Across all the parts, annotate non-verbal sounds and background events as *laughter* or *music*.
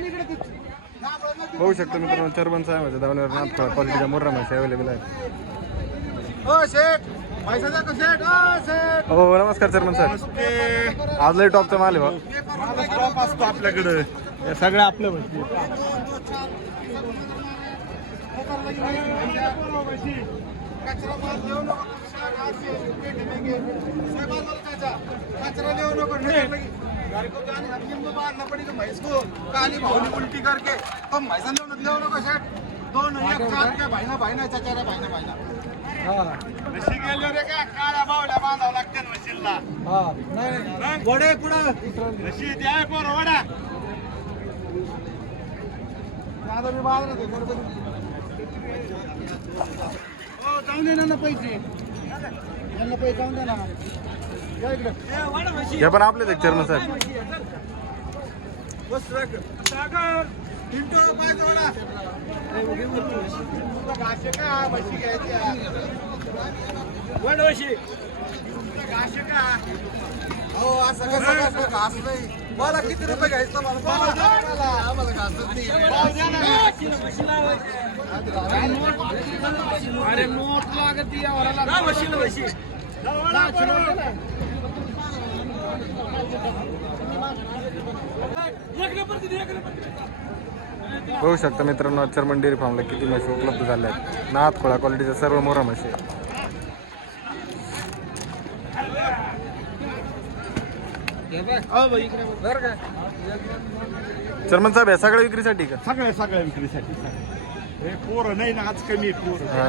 बघू शकतो मित्रांनो चर्बन साहेबाच्या दावणीवर नाथ क्वालिटीच्या मुर्रा मासे अवेलेबल आहेत. शेठ! हो नमस्कार चर्मन साहेब आज लय टॉपचा माल आहे असतो आपल्याकडे. सगळं आपल्या वस्तू कचरा घर को जाने हकीम को मारना पड़ेगा भैंस को काली भावनी उल्टी करके. तो भैंसा देऊ देऊ नको शेठ दोन एक चार काय भाईना भाईना चाचारा भाईना भाईना. म्हशी गेले रे काय काळ्या बावल्या बांधावं लागते म्हशीला वडे पुढं म्हशी द्या पोर वडा. दादा मी बाजारात आहे, गणपती. हो जाऊन दे ना पैसे. यांना पैसे जाऊन दे ना हे पण आपलेच एक चर्मन साहेब. मला किती रुपये घ्यायचं. अरे नोट लागत बघू शकता मित्रांनो चर्मन डेअरी फार्मला किती म्हशी उपलब्ध झाल्या आहेत नाथ खोळा क्वालिटीच्या सर्व मोरा म्हशी. चर्मन साहेब या सगळ्या विक्रीसाठी का? सगळ्या सगळ्या विक्रीसाठी हे पोरं नाही ना आज कमी पोरं हा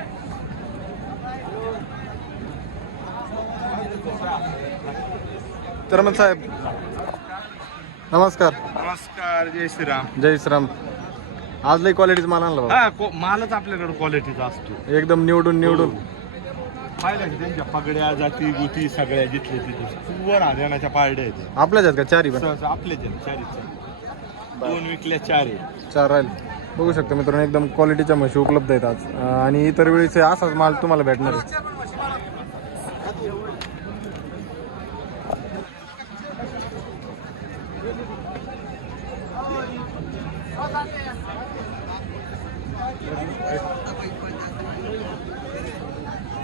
चर्मन साहेब नमस्कार. नमस्कार जय श्रीराम. जय श्रीराम. आज लई क्वालिटीचा माल आणला बाबा हा को- मालच आपल्याकडे क्वालिटीचा असतो. एकदम निवडून निवडून. पाहिलं की त्यांच्या पगड्या जाती गुती सगळ्या जिथले तिथे वर हरियाणाच्या पारड्या आहेत. आपल्याच आहेत का? चारी पण? सहसा आहेत चारीच दोन विकल्या चार आहे चार राहील. बघू शकता मित्रांनो एकदम क्वालिटीच्या म्हशी उपलब्ध आहेत आज. अं, आणि इतर वेळेस असाच माल तुम्हाला भेटणार आहे.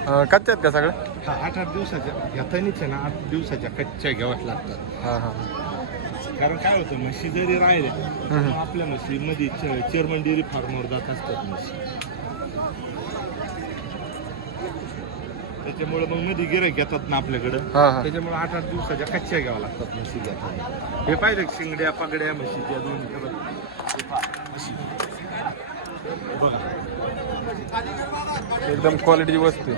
अं, कच्च्या आहेत का सगळ्या हा आठ आठ दिवसाच्या. घेतानीच आहे ना आठ दिवसाच्या कच्च्या घ्याव्याच लागतात. हां हां कारण काय होतं म्हशी जरी राहिले हम्म. आपल्या म्हशीमध्ये चेअरमन डेअरी फार्मवर जात असतात म्हशी. त्याच्यामुळे मग मध्ये गिरे घेतात ना आपल्याकडं. हां हां. त्याच्यामुळे आठ आठ दिवसाच्या कच्च्या घ्याव्या लागतात म्हशी घेताना हे पाहिजे शिंगड्या पगड्या म्हशीच्या दोन एकदम क्वालिटीची वस्तू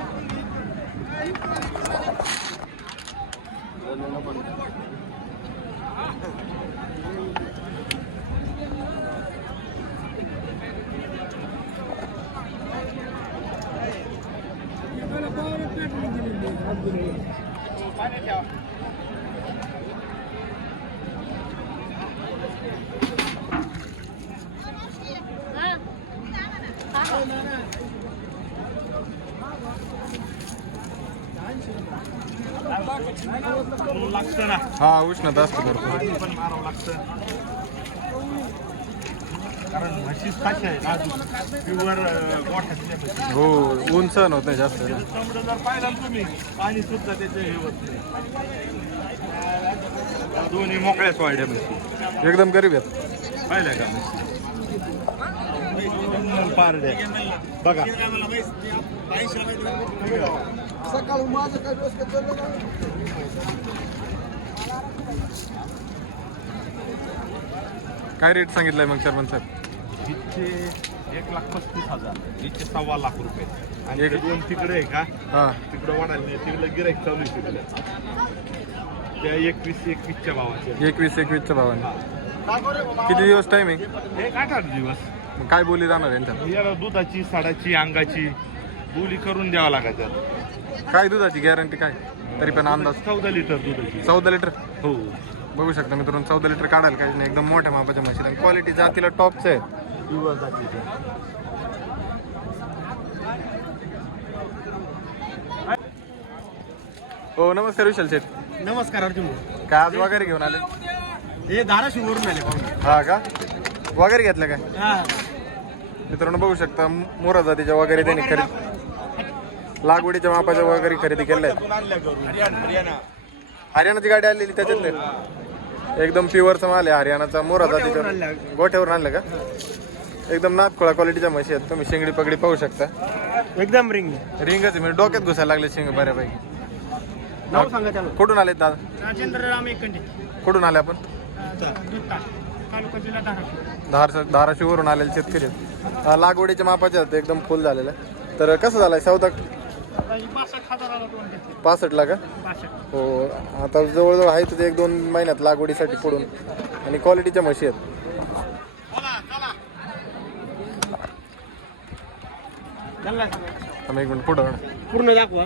हा उष्णता असते भरपूर. पाणी पण मारावं लागतं. कारण म्हशीच कशा आहे नाजूक प्युअर गोठ्यातल्या म्हशी हो ऊन सहन होत नाही जास्त. ना त्यामुळे जर पाहिलं ना तुम्ही पाणी सुद्धा त्याचं हे होत नाही. या दोन्ही मोकळ्याच वाढल्या म्हशी. एकदम गरीब आहेत. पाहिल्या का? म्हशी दोन पारड्या. बघा. सकाळ माझं काय डोसक्यात चाललं ना काय रेट सांगितलाय मग चर्मन साहेब इथे एक लाख पस्तीस हजार. इथे सव्वा लाख रुपये. आणि एक- दोन तिकडे आहे का? हा. तिकडं वाढायला तिकडं गिराईक चालू आहे तिकडे. त्या एकवीस एकवीसच्या भावाच्या एकवीस एकवीसच्या भावाने. किती दिवस टाइम आहे? एक आठ आठ दिवस. मग काय बोली जाणार यांच्या याला दुधाची साडाची अंगाची बोली करून द्यावा लागायच्या काय दुधाची गॅरंटी काय? तरी पण अंदाज. चौदा लिटर दुधाची. चौदा लिटर? हो. बघू शकता मित्रांनो चौदा लिटर काढायला काही नाही. एकदम मोठ्या मापाच्या म्हशी आणि क्वालिटी जातीला टॉपचं आहे हो नमस्कार विशाल शेठ. नमस्कार अर्जुन काय आज वगैरे घेऊन आले? हे धाराशिववरून आले हा का? वगैरे घेतलं काय? मित्रांनो बघू शकता मोरा जातीच्या वगैरे त्यांनी खरेदी लागवडीच्या मापाच्या वगैरे खरेदी केल्या आहेत. हरियाणाची गाडी आलेली त्याच्यातले? एकदम प्युअरचा माल आहे हरियाणाचा मोरा जातीच्या गोठ्यावरून आणलं का? एकदम नाथखोळा क्वालिटीच्या म्हशी आहेत. तुम्ही शेंगडी पगडी पाहू शकता. एकदम रिंग रिंगच आहे म्हणजे डोक्यात घुसायला लागले शेंग बऱ्यापैकी. नाव सांगा त्याला. कुठून आलेत दादा? राजेंद्र राम एकंडी कुठून आले आपण? तालुका जिल्हा धाराशिव. धार धाराशिववरून आलेले शेतकरी लागवडीच्या मापाचे आहेत एकदम फुल झालेलं. तर कसं झालंय सौदा पासष्टला का? हो आता जवळजवळ आहे तर एक दोन महिन्यात लागवडीसाठी पडून. आणि क्वालिटीच्या म्हशी आहेत. एक मिनिट पुढं पूर्ण दाखवा.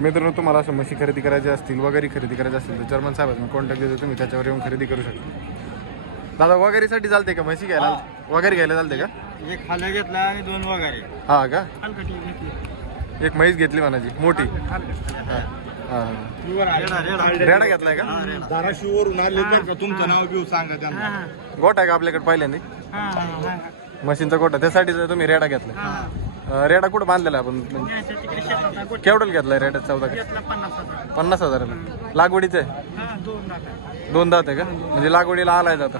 तर मित्रांनो तुम्हाला अशा म्हशी खरेदी करायच्या असतील वगैरे खरेदी करायच्या असतील तर जर्मन साहेबांना कॉन्टॅक्ट देतो तुम्ही त्याच्यावर येऊन खरेदी करू शकता. दादा वगैरेसाठी चालते का म्हशी घ्यायला? वगैरे घ्यायला चालते का? एक खाल्या घेतला आणि दोन वगैरे. हा का? घेतली. एक म्हैस घेतली म्हणाची मोठी. हा. हा. रेडा घेतलाय का? धाराशिववरून आले का तुमचं नाव घेऊ सांगा त्यांना. गोठा आहे का आपल्याकडे पहिल्यांदा? मशीनचा गोठा. त्यासाठी तुम्ही रेडा घेतलाय. अं, रेडा कुठं बांधलेला आहे आपण? केवढं घेतलाय रेडा चौदा पन्नास हजार पन्नास हजाराला लागवडीचं आहे? दोन दात आहे का? म्हणजे लागवडीला आलाय जाता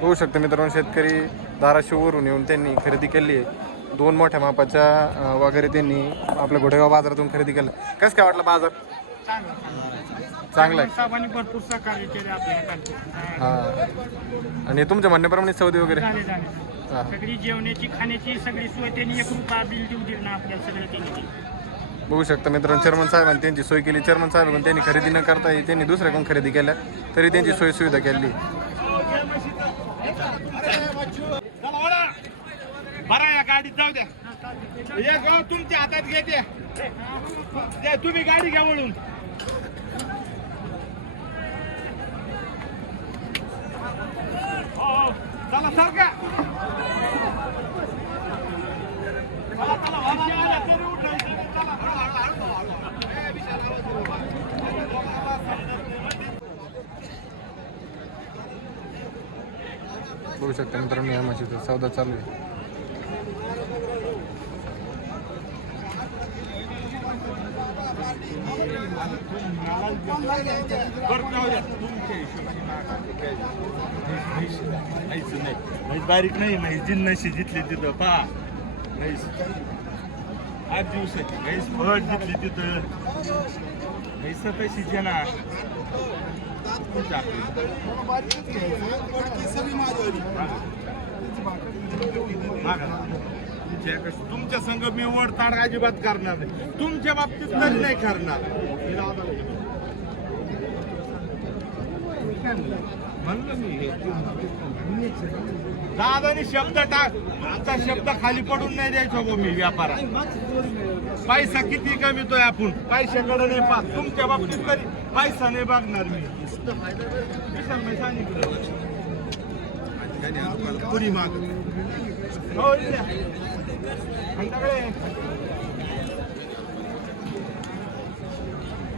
होऊ शकतं मित्रांनो शेतकरी धाराशिववरून येऊन त्यांनी खरेदी केली आहे. दोन मोठ्या मापाच्या वगैरे त्यांनी आपल्या घोडेगाव बाजारातून खरेदी केलं. कसं काय वाटलं बाजार? चांगला आहे. हा. आणि तुमच्या म्हणण्याप्रमाणे सौदी वगैरे? सगळी जेवणाची खाण्याची सगळी सोय त्यांनी एक रुपया बिल देऊ दिलं ना आपल्याला सगळं त्यांनी. दिलं. बघू शकता मित्रांनो चेअरमन साहेबांनी त्यांची सोय केली. चेअरमन साहेबांनी त्यांनी खरेदी न करता त्यांनी दुसऱ्याकडून खरेदी केल्या तरी त्यांची सोय सुविधा केली. या गाडीत जाऊ द्या. हे गाव तुमच्या हातात घेते. द्या, तुम्ही गाडी घ्या म्हणून हो, हो. चला सारखा चला, चला, वाशी आल्या तरी उठायचं. चला, हळू, हळू, हळू, हळू. ए, विशाल, आवाज करू. बघू शकता मित्रांनो या म्हशीचा सौदा चालू आहे नाही. बारीक नाही म्हैस जिन्नशी जिथली तिथं पा म्हैस आठ दिवसाची म्हैस फट जिथली तिथं म्हैस तशीच ना तुमच्या संघ मी वडताड अजिबात करणार नाही. तुमच्या बाबतीत तरी नाही करणार. म्हणलं मी दादानी शब्द टाक. तुमचा शब्द खाली पडून नाही द्यायचा गो मी व्यापारात. पैसा किती कमीतोय आपण? पैशाकडे नाही पाहत. तुमच्या बाबतीत तरी पैसा नाही बघणार मी. पुरी माग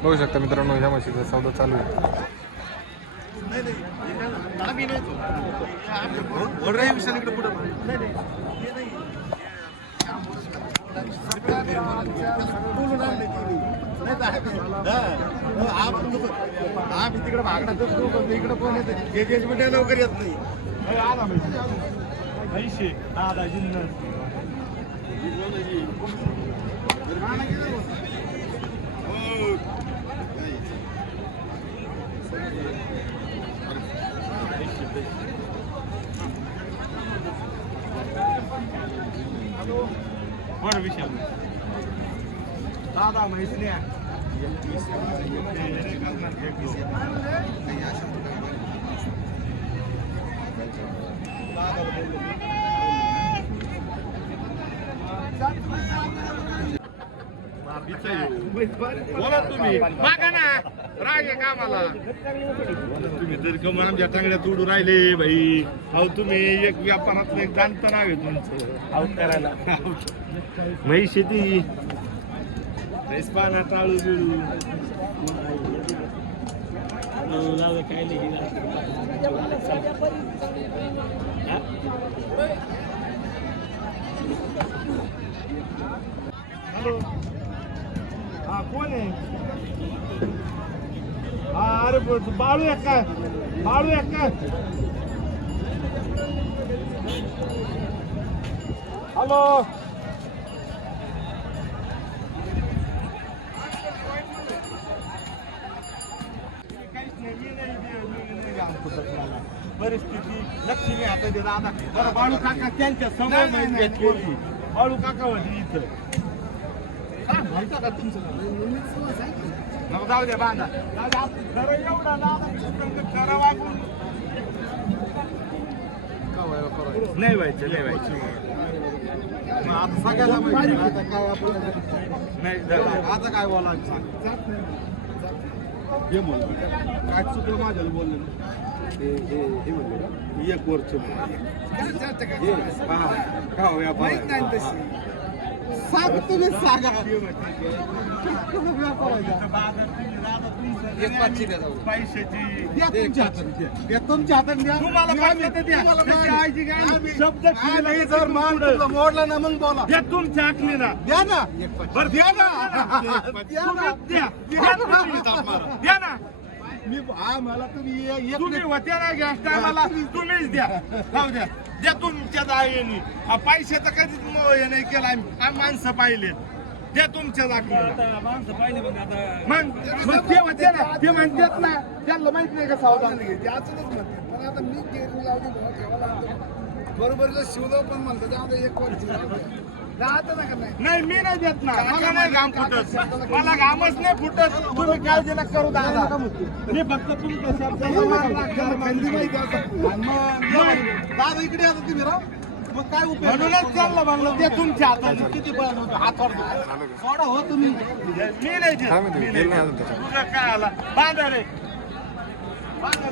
बघू शकता मित्रांनो ह्या म्हशीचा सौदा चालू आहे. नाही. आम्ही तिकडे भागडा इकडे कोण येते लवकर येत नाही दादा जिन्नस बरं विशाल। दादा म्हैस न्या बोला तुम्ही. मागा ना. राग आहे कामाला. तुम्ही तरी कमून आमच्या टांगड्या तोडू राहिले भाई अहो तुम्ही एक व्यापारातलं एक जाणतं नाव आहे तुमचं. आऊट करायला. *laughs* म्हैस शेती. म्हैस पाना टाळू बिळू हॅलो हा कोण आहे हा अरे बाळू एक काय बाळू एक काय हॅलो परिस्थिती लक्ष्मी आता दे दादा बरं बाळू काका त्यांच्यासमोर घेतलेली बाळू काका होते इथं. काय माहिती का तुमचं? जाऊ दे बांधा. आपण खरं एवढं खरं वागून नाही व्हायचं नाही व्हायचं. आता सगळ्याला माहिती आता काय आपलं नाही. आता काय बोलायचं? काय चुकलं माझ्याला बोललं? हे हे हे म्हणले का? एक वरच हा का हो व्यापार? सांग तुम्ही सांगा व्यापार? एक पाचशे द्या जाऊ. पैशाची द्या तुमच्या हाताने द्या. द्या तुमच्या हाताने द्या तुम्हाला मी पाहिजे तर द्या. तुम्हाला त्याची मान- आईची काय? आम्ही- शब्द आम्ही केला जर मान पुढं. तुमचा मोडला ना मग बोला द्या तुमच्या आखलीला द्या ना बरं द्या ना द्या ना. द्या द्या तुम्ही. द्या ना मी हा मला तुम्ही एक तुम्ही होत्या ना गॅस टायमाला तुम्हीच द्या. जाऊ द्या. द्या तुमच्या दायनी. हा पैशाचा कधीच मोह हे नाही केला आम्ही. आम्ही माणसं पाहिलेत द्या तुमच्या दाखला माणसं पाहिजे मग आता मग मग ते होते ना ते म्हणतात ना त्यांना माहीत नाही का सावधान? त्याच म्हणते. पण आता मी गेअरिंग लावली भावा ठेवायला लागतो. बरोबरीला शिवलो पण म्हणतो आता एक वर्ष नाही? नाही मी नाही देत ना. मला नाही घाम फुटत. मला घामच नाही फुटत. तुम्ही काळजी नका करू दादा? मी फक्त तुमच्या दादा इकडे आता तुम्ही राव. मग काय उपयोग? म्हणूनच चाललं म्हणलं ते तुमच्या हातात किती पण हातवर सोडा हो तुम्ही. मी नाही देत. काय तुझं काय आला? बांधा रे बांधा.